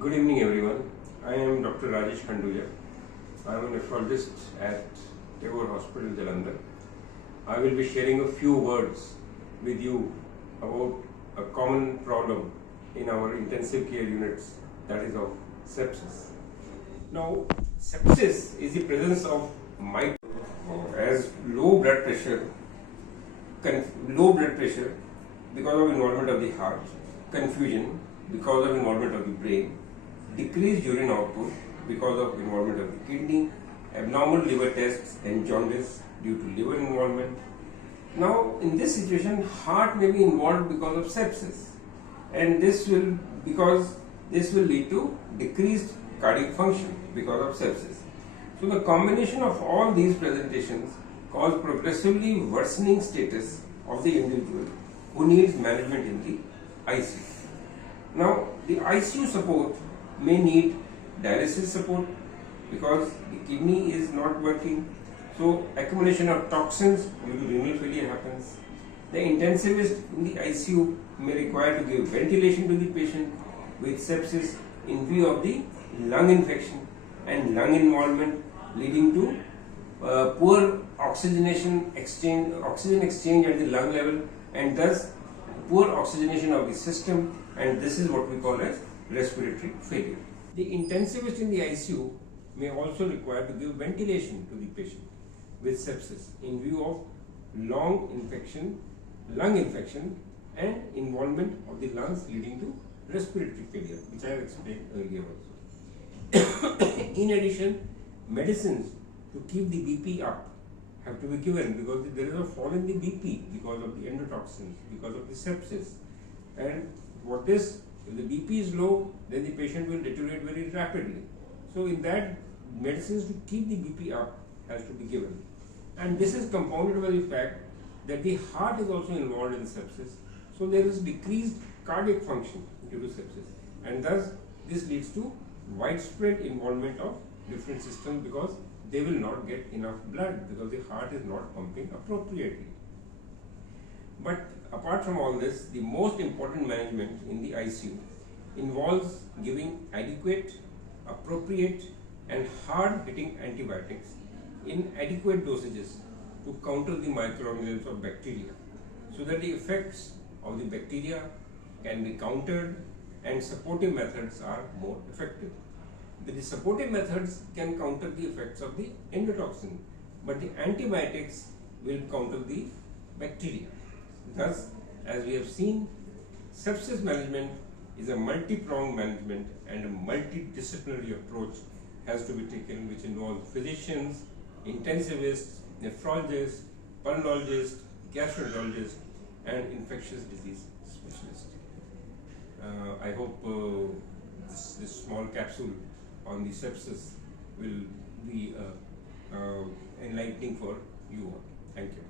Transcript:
Good evening everyone. I am Dr. Rajesh Khanduja. I am a nephrologist at Concord Hospital, Jalandhar. I will be sharing a few words with you about a common problem in our intensive care units, that is of sepsis. Now, sepsis is the presence of as low blood pressure because of involvement of the heart, confusion because of involvement of the brain, decreased urine output because of involvement of the kidney, abnormal liver tests and jaundice due to liver involvement. Now, in this situation, heart may be involved because of sepsis, and this will lead to decreased cardiac function because of sepsis. So, the combination of all these presentations cause progressively worsening status of the individual who needs management in the ICU. Now, the ICU support may need dialysis support because the kidney is not working. So, accumulation of toxins due to renal failure happens. The intensivist in the ICU may require to give ventilation to the patient with sepsis in view of the lung infection and lung involvement, leading to poor oxygen exchange at the lung level, and thus poor oxygenation of the system, and this is what we call as respiratory failure. The intensivist in the ICU may also require to give ventilation to the patient with sepsis in view of lung infection and involvement of the lungs, leading to respiratory failure, which I have explained earlier also. In addition, medicines to keep the BP up have to be given because there is a fall in the BP because of the endotoxins, because of the sepsis. And if the BP is low, then the patient will deteriorate very rapidly. So in that, medicines to keep the BP up has to be given. And this is compounded by the fact that the heart is also involved in sepsis. So there is decreased cardiac function due to sepsis. And thus, this leads to widespread involvement of different systems because they will not get enough blood because the heart is not pumping appropriately. But apart from all this, the most important management in the ICU involves giving adequate, appropriate and hard-hitting antibiotics in adequate dosages to counter the microorganisms of bacteria, so that the effects of the bacteria can be countered and supportive methods are more effective. The supportive methods can counter the effects of the endotoxin, but the antibiotics will counter the bacteria. Thus, as we have seen, sepsis management is a multi-pronged management and a multidisciplinary approach has to be taken, which involves physicians, intensivists, nephrologists, pulmonologists, gastroenterologists and infectious disease specialists. I hope this small capsule on the sepsis will be enlightening for you all. Thank you.